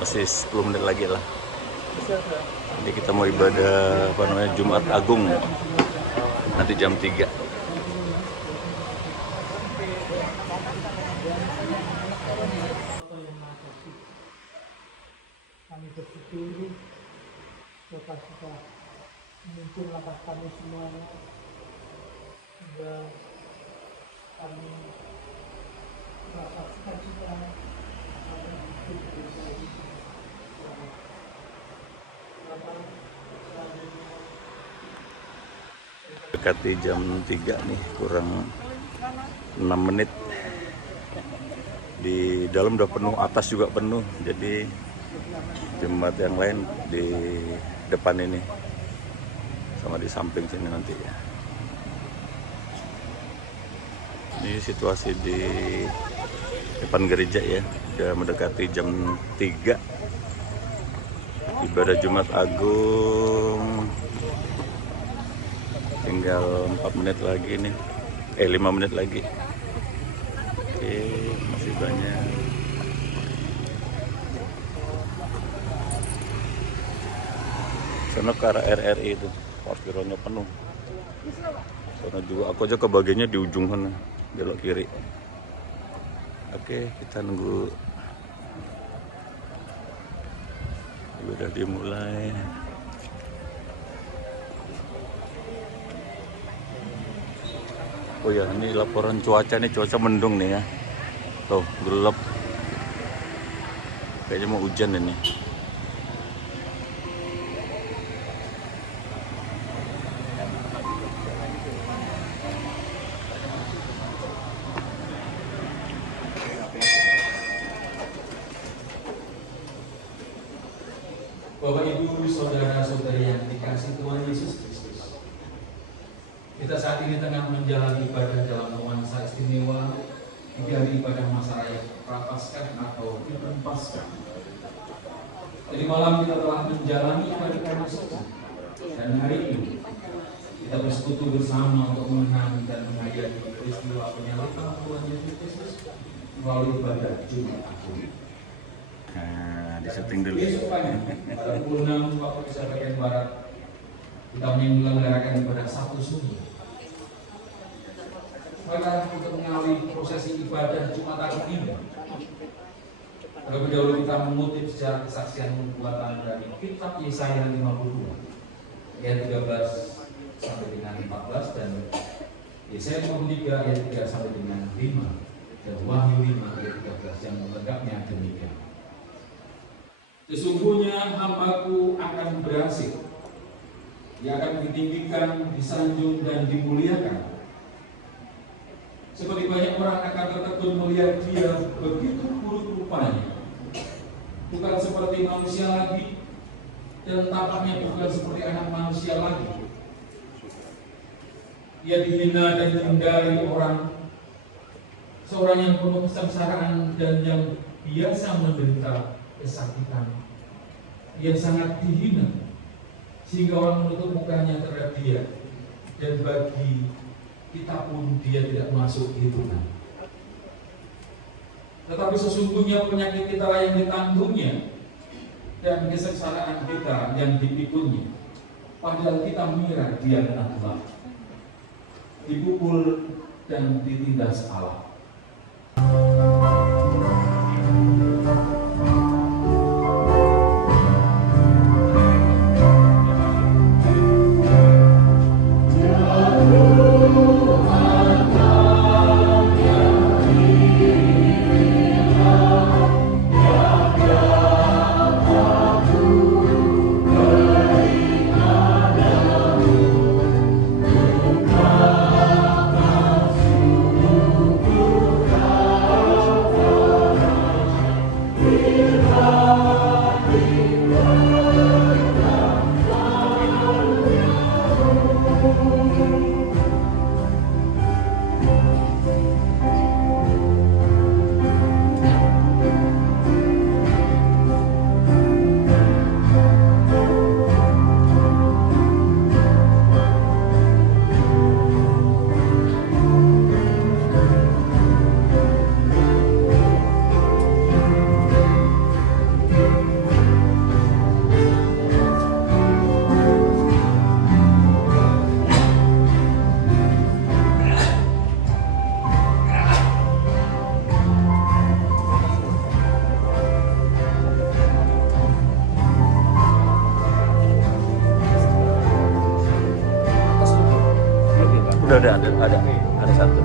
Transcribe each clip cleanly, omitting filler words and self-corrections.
masih 10 menit lagi lah. Jadi kita mau ibadah Jumat Agung nanti jam 3. Kami bersyukur lepas sudah muncul lepas kami semuanya, dan kami merasa sukacita Dekati jam 3 nih, kurang 6 menit. Di dalam udah penuh, atas juga penuh. Jadi jemaat yang lain di depan ini sama di samping sini nanti ya. Ini situasi di depan gereja ya, udah mendekati jam 3. Ibadah Jumat Agung tinggal 4 menit lagi nih, 5 menit lagi. Oke, masih banyak. Sana ke arah RRI itu, parkirannya penuh. Sana juga, aku aja kebagiannya di ujung sana, belok kiri. Oke, kita nunggu udah dimulai. Oh ya, ini laporan cuaca nih, cuaca mendung nih ya. Tuh, gelap. Kayaknya mau hujan ini. Bapak Ibu, saudara-saudari yang dikasihi Tuhan Yesus Kristus, kita saat ini tengah menjalani ibadah dalam nuansa istimewa di hari ibadah masa raya Prapaskah atau Event Paskah. Jadi malam kita telah menjalani ibadah karena suci, dan hari ini kita bersekutu bersama untuk mengenang dan menghayati peristiwa penyaliban Tuhan Yesus Kristus melalui ibadah Jumat Agung. Nah, disetting dulu. Besok pagi, pada pukul 6 waktu Indonesia bagian Barat, kita menyelenggarakan ibadah Sabtu Sunyi. Maka untuk mengawali prosesi ibadah Jumat Agung ini, terlebih dahulu kita mengutip sejarah kesaksian nubuatan dari Kitab Yesaya 52 ayat 13 sampai dengan 14 dan Yesaya 53 ayat 3 sampai dengan 5 dan Wahyu 5 ayat 13 yang lengkapnya demikian. Sesungguhnya hambaku akan berhasil. Dia akan ditinggikan, disanjung dan dimuliakan. Seperti banyak orang akan tertegun melihat dia begitu buruk rupanya. Bukan seperti manusia lagi, dan tampaknya bukan seperti anak manusia lagi. Ia dihina dan dihindari orang, seorang yang penuh kesengsaraan dan yang biasa menderita kesakitan. Dia sangat dihina sehingga orang menutup mukanya terhadap dia, dan bagi kita pun dia tidak masuk hitungan. Tetapi sesungguhnya penyakit kita yang ditanggungnya dan kesengsaraan kita yang dipikulnya, padahal kita mengira dia kena tulah, dipukul dan ditindas Allah. Udah ada satu.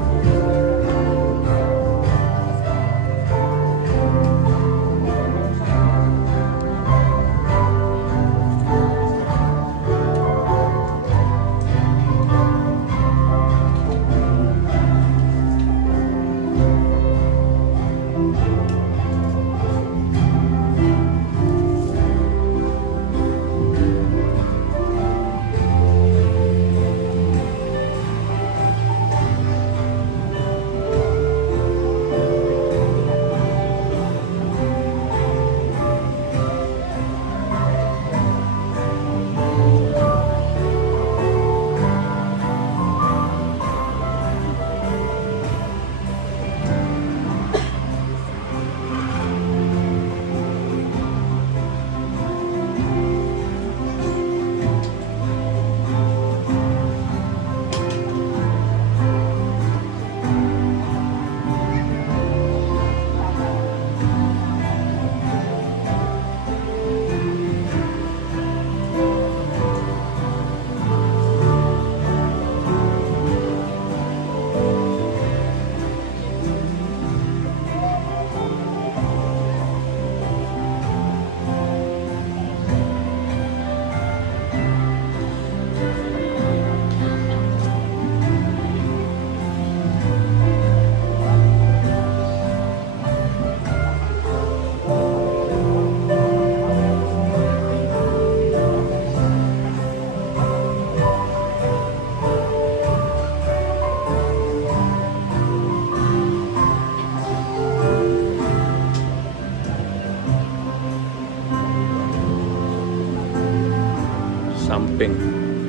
Samping.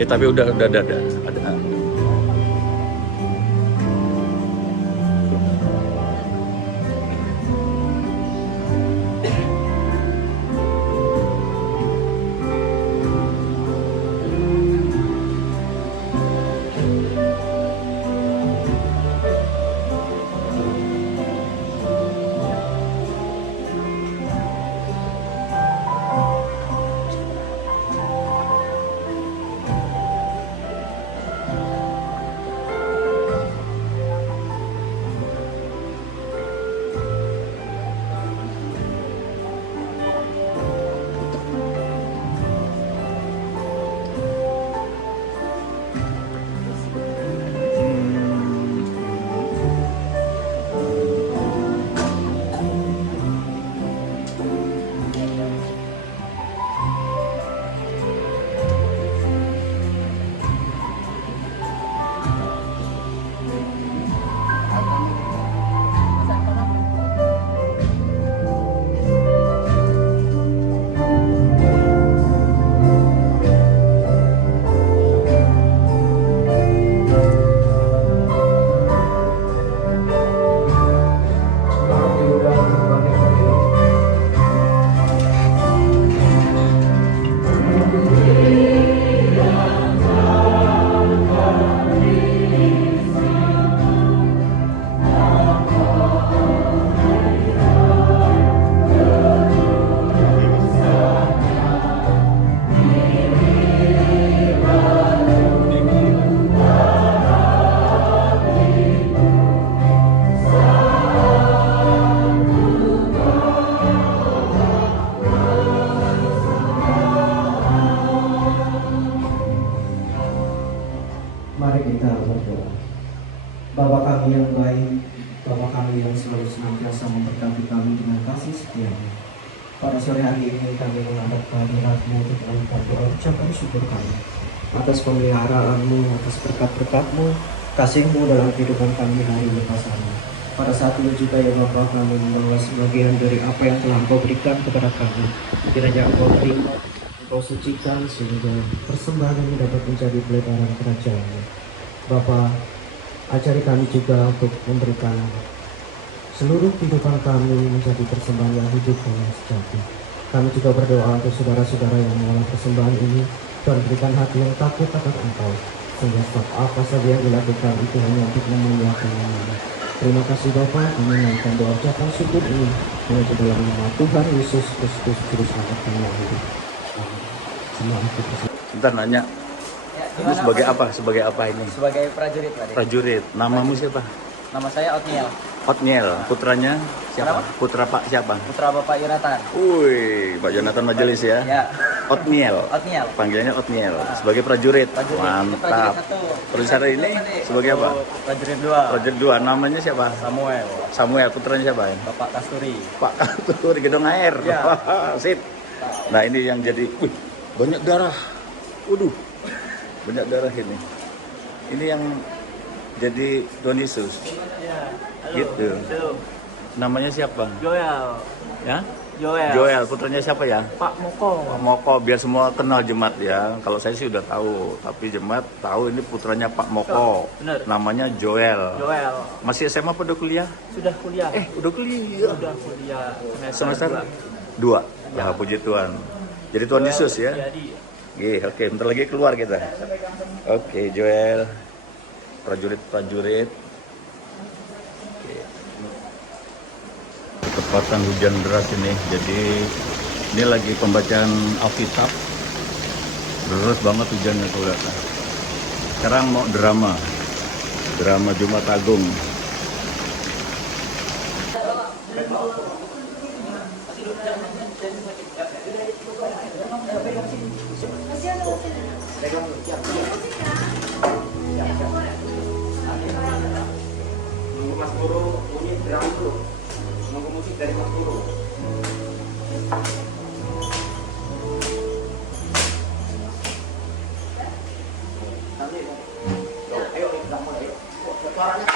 Tapi udah ada. Mari kita berdoa. Bapa kami yang baik, Bapa kami yang selalu senantiasa memberkati kami dengan kasih setia-Mu. Pada sore hari ini kami menghadap kehadirat-Mu untuk melakukan doa ucapan syukur kami atas pemeliharaan-Mu, atas berkat-berkat-Mu, kasih-Mu dalam kehidupan kami hari lepas hari. Pada saat ini juga ya Bapa, kami membawa sebagian dari apa yang telah Engkau berikan kepada kami. Kiranya Engkau terima, Engkau sucikan sehingga persembahan ini dapat menjadi pelebaran kerajaan-Mu. Bapa, ajari kami juga untuk memberikan seluruh kehidupan kami menjadi persembahan yang hidup dan yang sejati. Kami juga berdoa untuk saudara-saudara yang mengolah persembahan ini, Tuhan berikan hati yang takut akan Engkau, sehingga setiap apa saja yang dilakukan itu hanya untuk memuliakan nama-Mu. Terima kasih Bapa, kami menaikkan doa ucapan syukur ini menuju dalam nama Tuhan Yesus Kristus Juru Selamat kami yang hidup. Amin. Semua itu Sebentar nanya, Ini sebagai apa? Sebagai apa ini? Sebagai prajurit, Pak. Prajurit. Namamu siapa? Nama saya Otniel, Otniel. Putranya siapa? Kenapa? Putra Pak siapa? putra Bapak Yonatan. Wih, Pak Jonathan Majelis ya. Ya, Otniel. Otniel. Panggilannya Otniel. Sebagai prajurit. Prajurit. Ini Mantap. prajurit 1. Prajurit ini sebagai apa? Prajurit 2. Prajurit 2. Namanya siapa? Samuel, Samuel. Putranya siapa? Bapak Kasturi. Pak Kantor di Gedung Air. Ya. Sip. Nah, ini yang jadi banyak darah. Waduh. Banyak darah ini. Ini yang jadi Tuhan Yesus. Ya, Gitu. Namanya siapa? Joel. Ya? Joel. Joel. Putranya siapa ya? Pak Moko. Pak Moko, biar semua kenal jemaat ya. Kalau saya sih udah tahu, tapi jemaat tahu ini putranya Pak Moko. Bener. Namanya Joel. Joel. Masih SMA apa udah kuliah? Sudah kuliah. Udah kuliah. Sudah kuliah Semester 2. 2. Ya, puji Tuhan. Jadi Tuhan Yesus ya. Jadi, Oke, bentar lagi keluar kita. Oke, Joel. Prajurit-prajurit. Oke. Ketepatan hujan deras ini. Jadi ini lagi pembacaan Alkitab. Deras banget hujannya tuh lihat. Sekarang mau drama. Drama Jumat Agung. Mas Guru bunyi drum dulu. Nunggu musik dari Mas Guru. Ayo, ayo. Suaranya.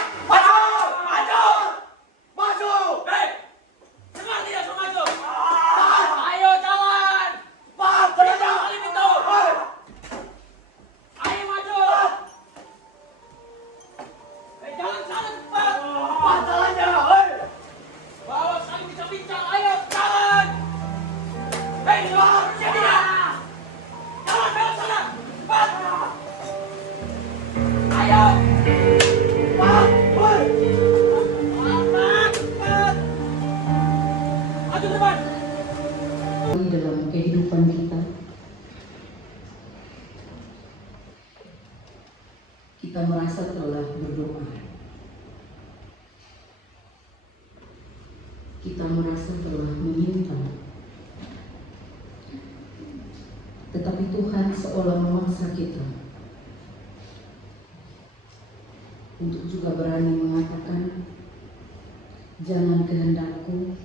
Dalam kehidupan kita, kita merasa telah berdoa, kita merasa telah meminta, tetapi Tuhan seolah memaksa kita untuk juga berani mengatakan, jangan kehendakku,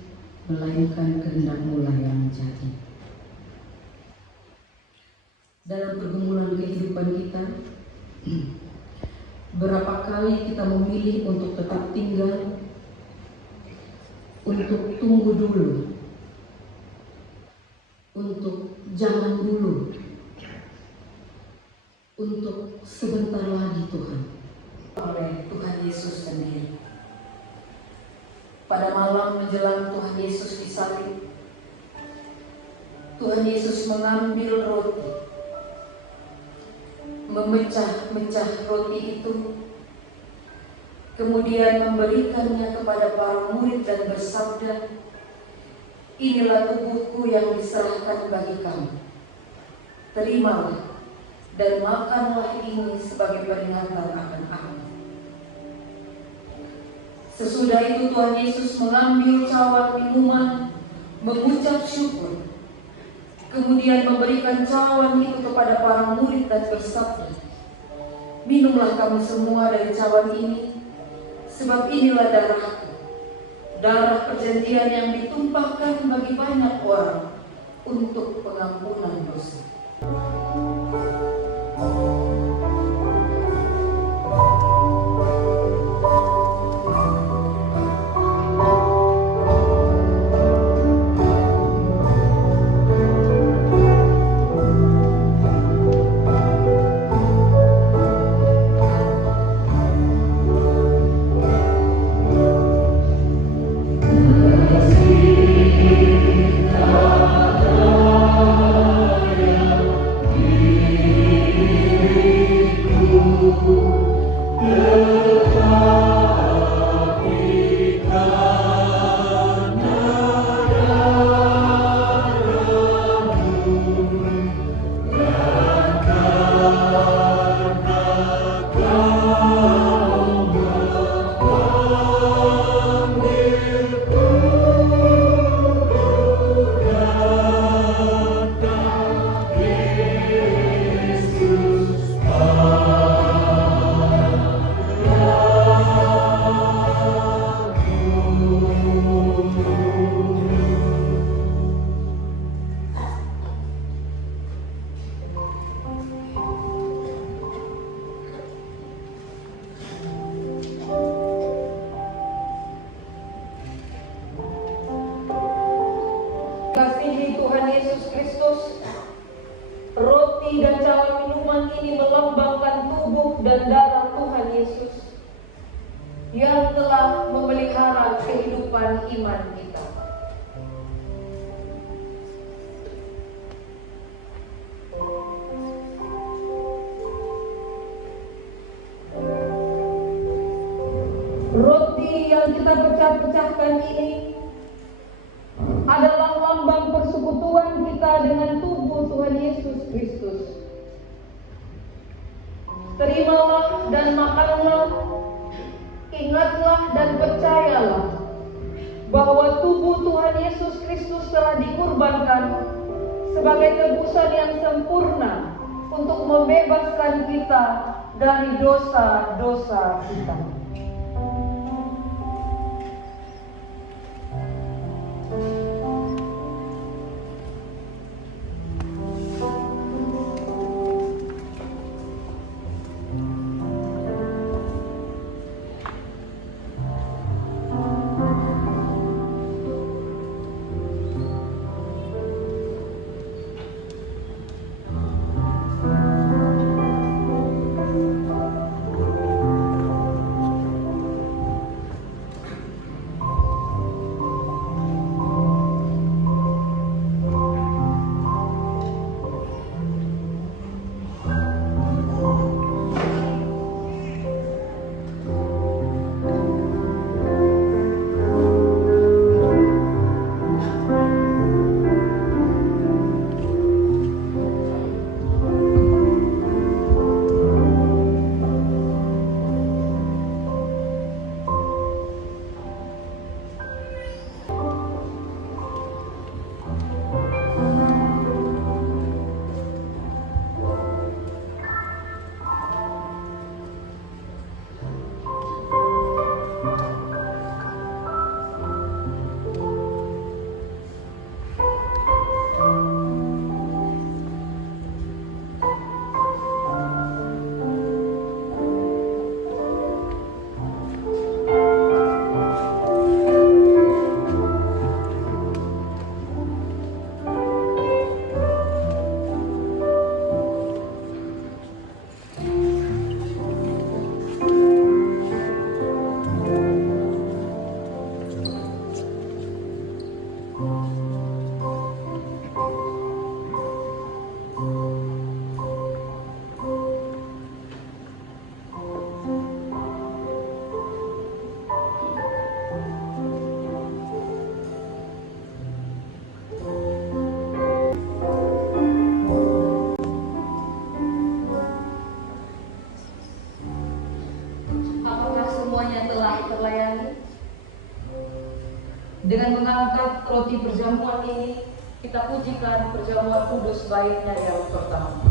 melainkan kehendak-Mu lah yang jadi. Dalam pergumulan kehidupan kita, berapa kali kita memilih untuk tetap tinggal, untuk tunggu dulu, untuk jangan dulu, untuk sebentar lagi Tuhan. Oleh Tuhan Yesus sendiri. Pada malam menjelang Tuhan Yesus disalib, Tuhan Yesus mengambil roti, memecah-mecah roti itu, kemudian memberikannya kepada para murid dan bersabda, inilah tubuhku yang diserahkan bagi kamu. Terimalah dan makanlah ini sebagai peringatan akan aku. Sesudah itu Tuhan Yesus mengambil cawan minuman, mengucap syukur, kemudian memberikan cawan itu kepada para murid dan bersabda, minumlah kamu semua dari cawan ini, sebab inilah darahku, darah perjanjian yang ditumpahkan bagi banyak orang untuk pengampunan dosa. dan darah Tuhan Yesus yang telah memelihara kehidupan iman kita. Roti yang kita pecah-pecahkan ini adalah lambang persekutuan kita dengan tubuh Tuhan Yesus Kristus. Terimalah dan makanlah, ingatlah dan percayalah bahwa tubuh Tuhan Yesus Kristus telah dikurbankan sebagai tebusan yang sempurna untuk membebaskan kita dari dosa-dosa kita. Dengan mengangkat roti perjamuan ini, kita pujikan perjamuan kudus baiknya yang pertama.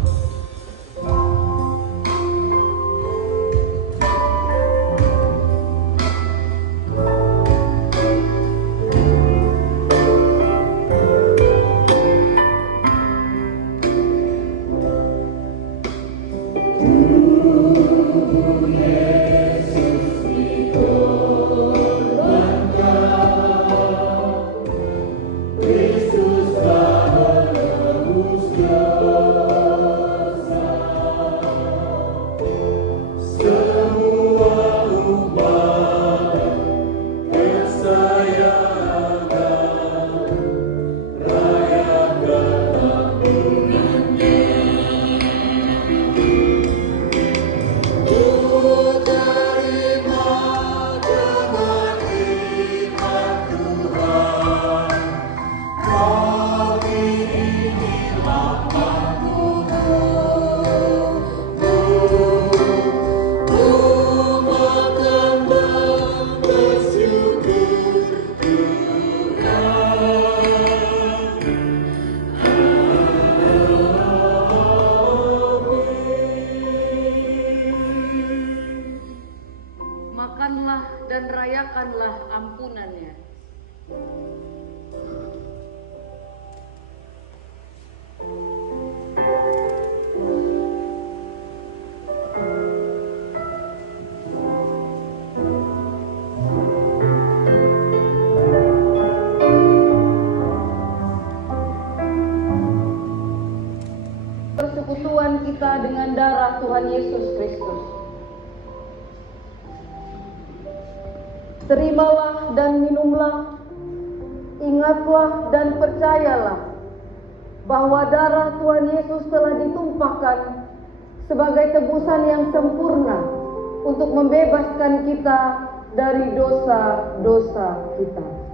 Makanlah dan rayakanlah ampunannya. Persekutuan kita dengan darah Tuhan Yesus Kristus Terimalah dan minumlah, ingatlah dan percayalah bahwa darah Tuhan Yesus telah ditumpahkan sebagai tebusan yang sempurna untuk membebaskan kita dari dosa-dosa kita.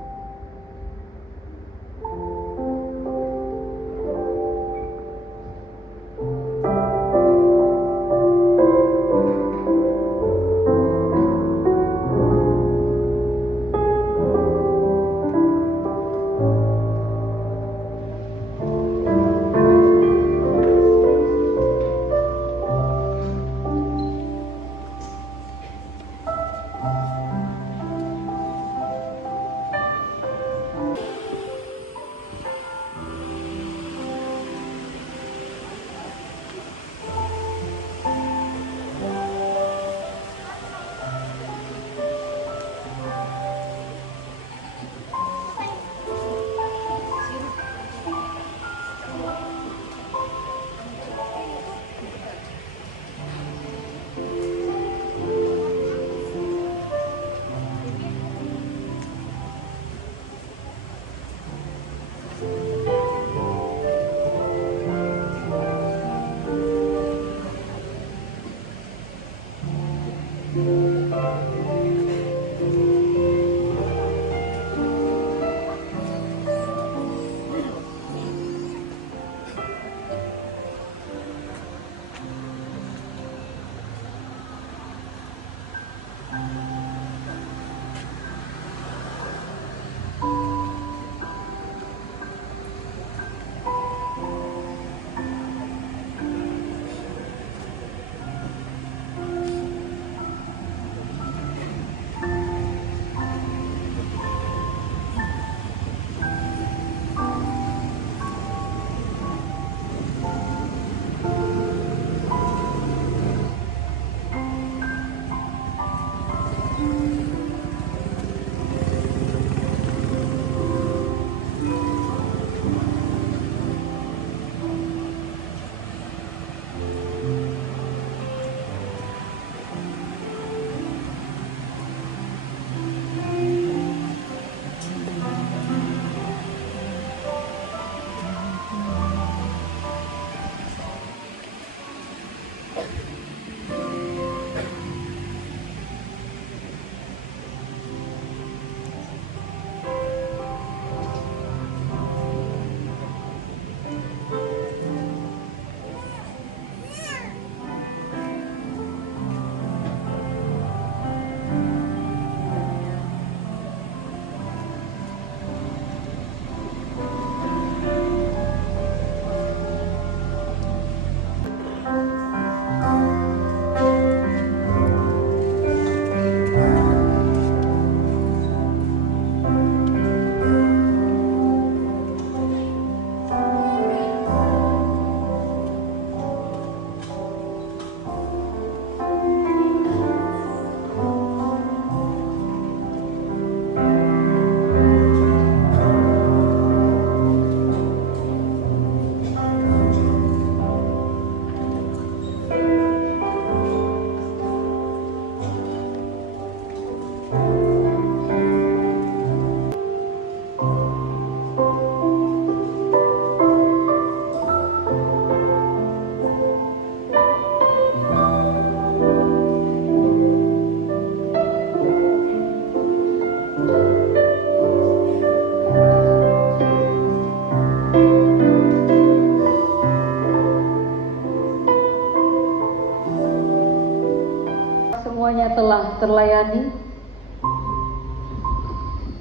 Semuanya telah terlayani.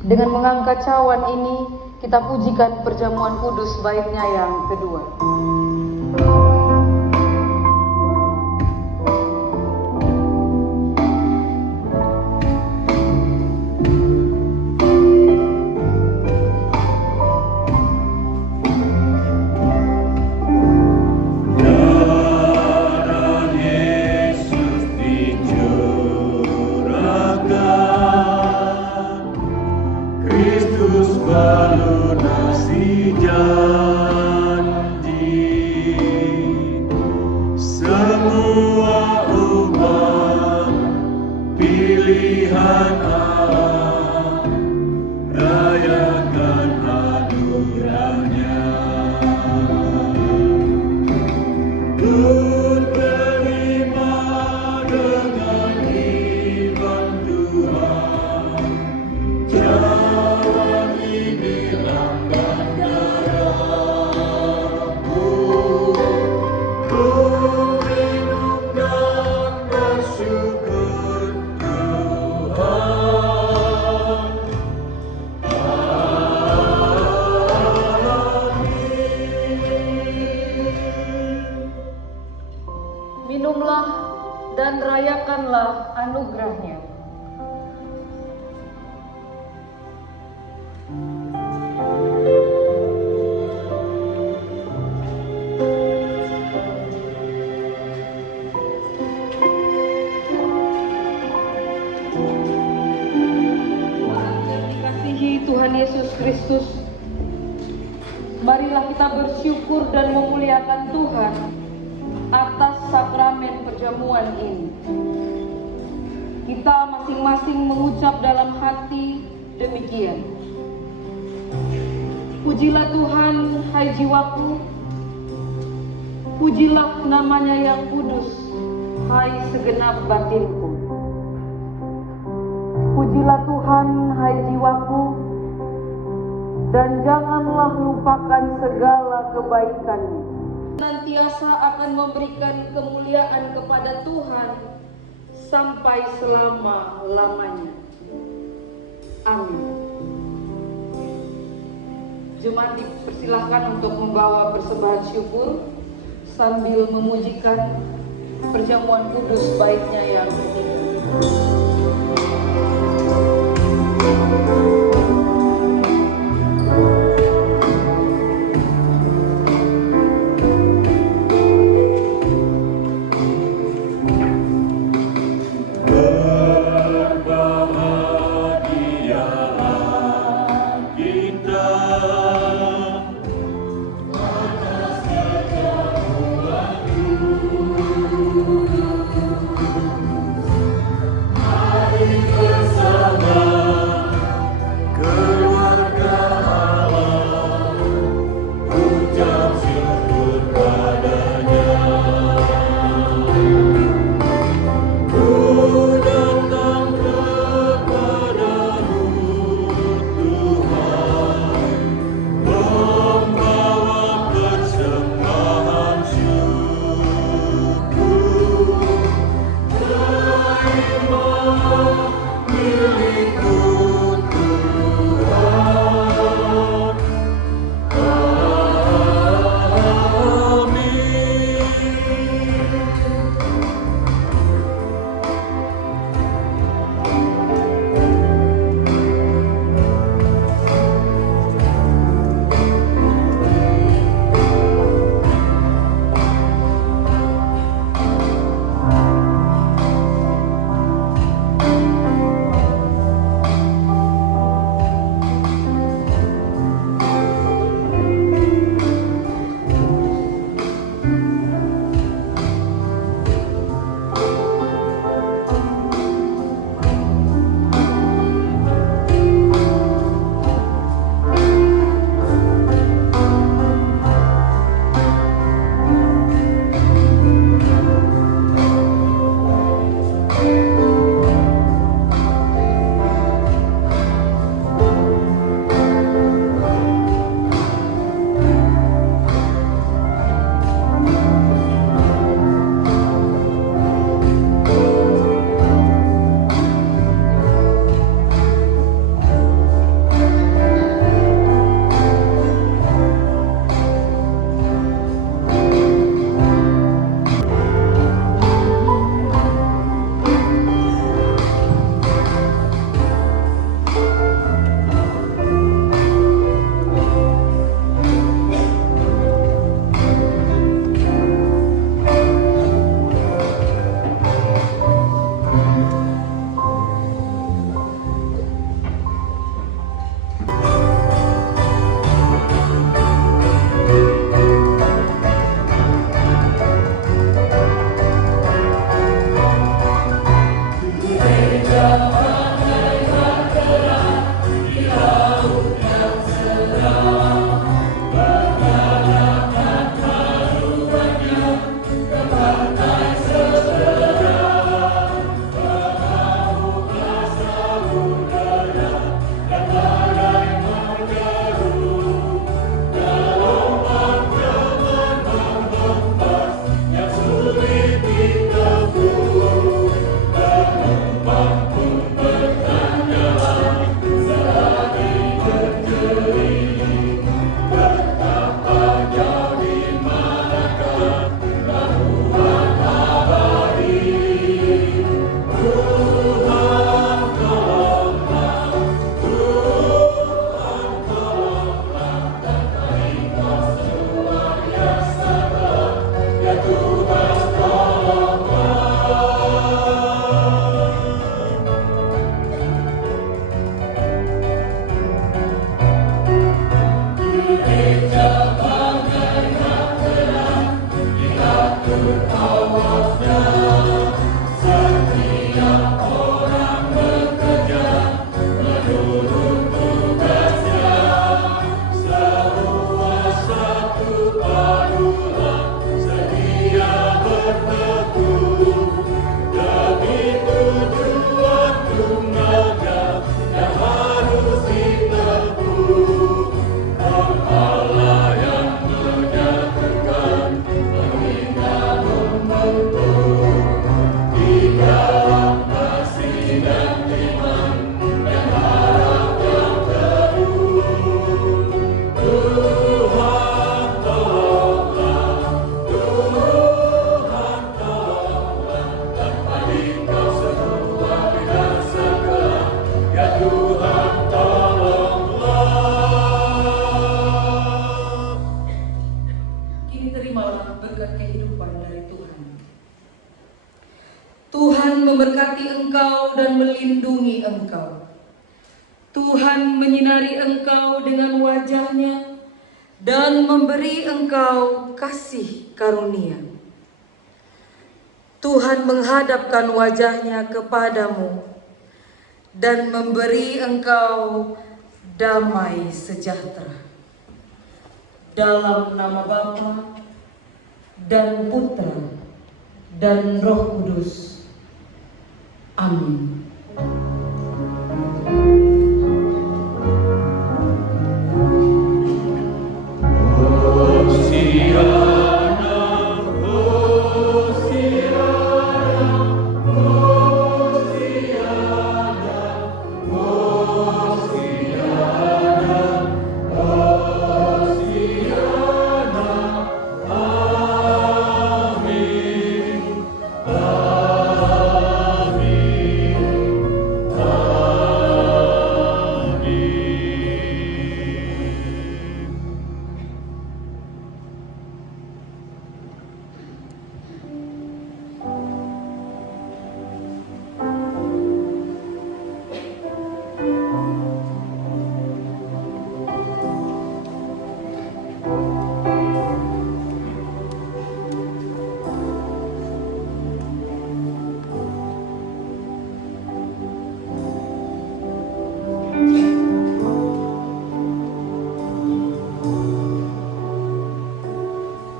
Dengan mengangkat cawan ini, kita pujikan perjamuan kudus baitnya yang kedua. Kristus melunasi janji, semua umat pilihan Allah. minumlah dan rayakanlah anugerahnya. Tuhan Yesus Kristus, marilah kita bersyukur dan memuliakan Tuhan atas sakramen perjamuan ini. Kita masing-masing mengucap dalam hati demikian: pujilah Tuhan, hai jiwaku, pujilah namanya yang kudus, hai segenap batinku. Pujilah Tuhan, hai jiwaku, dan janganlah lupakan segala kebaikan-Nya. Senantiasa akan memberikan kemuliaan kepada Tuhan sampai selama-lamanya. Amin. Jemaat dipersilahkan untuk membawa persembahan syukur sambil memujikan perjamuan kudus baiknya yang ketiga. Tuhan memberkati engkau dan melindungi engkau. Tuhan menyinari engkau dengan wajah-Nya dan memberi engkau kasih karunia. Tuhan menghadapkan wajah-Nya kepadamu dan memberi engkau damai sejahtera. Dalam nama Bapa dan Putra dan Roh Kudus. Amin.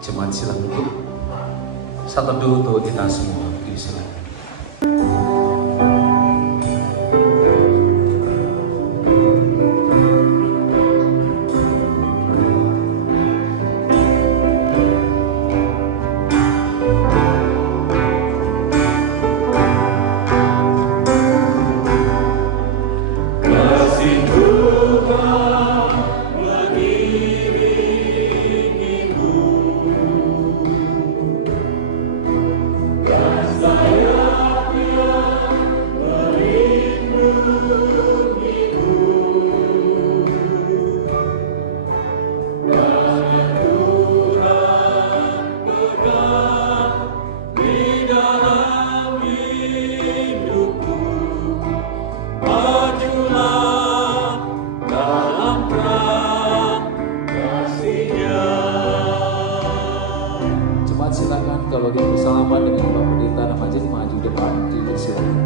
Jemaat silakan duduk. Satu dulu untuk kita semua. Silakan. Silakan kalau dia bersalaman dengan Bapak Pendeta dan majelis maju depan, silakan.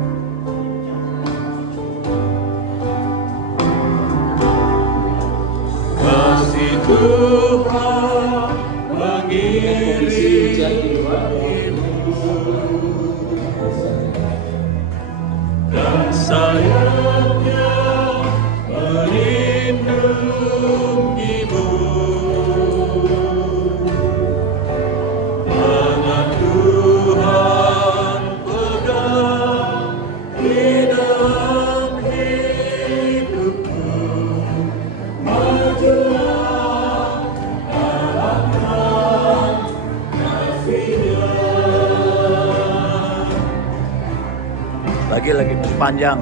Kasih Tuhan mengiringi dan sayangnya melindungimu. Tangan Tuhan pegang di dalam hidupmu. Majulah dalam kasih-Nya. Lagi panjang.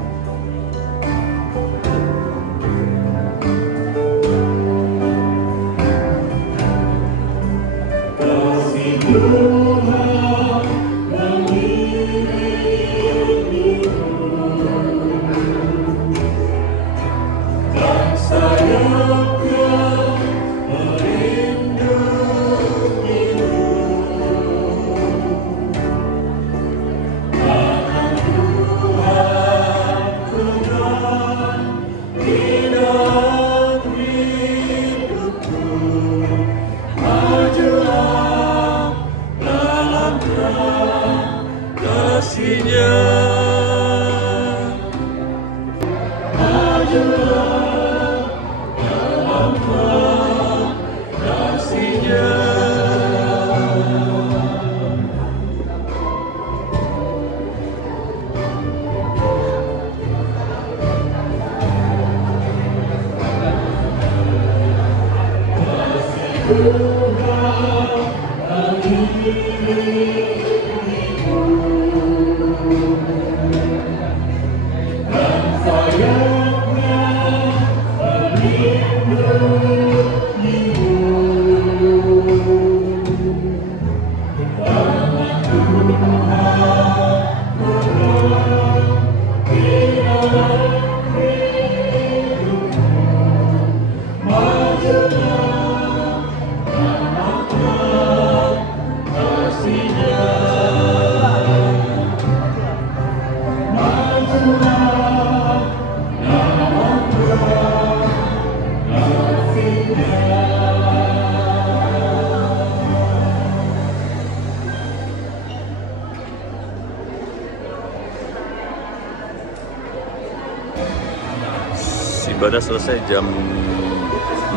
Ibadah selesai jam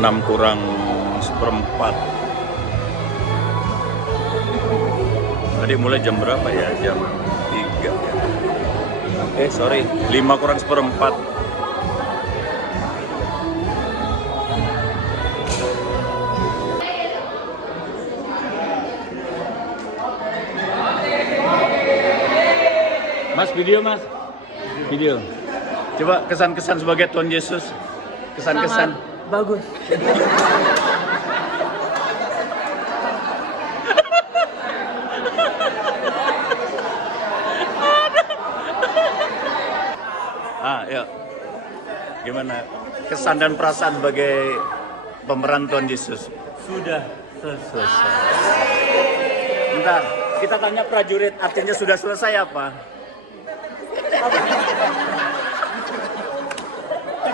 6 kurang seperempat. Tadi mulai jam berapa ya? Jam 3 ya? Sorry, 5 kurang seperempat. Mas, video mas. Video. Coba kesan-kesan sebagai Tuhan Yesus. Kesan-kesan. Bagus. Yuk. Gimana kesan dan perasaan sebagai pemeran Tuhan Yesus? Sudah selesai. Bentar, kita tanya prajurit, artinya sudah selesai apa?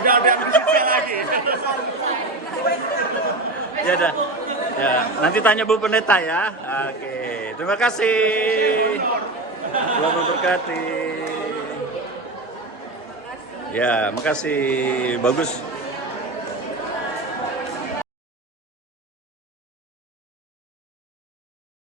Ada ambisinya lagi. Ya udah. Ya, nanti tanya Bu Pendeta ya. Oke, terima kasih. Tuhan memberkati. Ya, makasih. Bagus.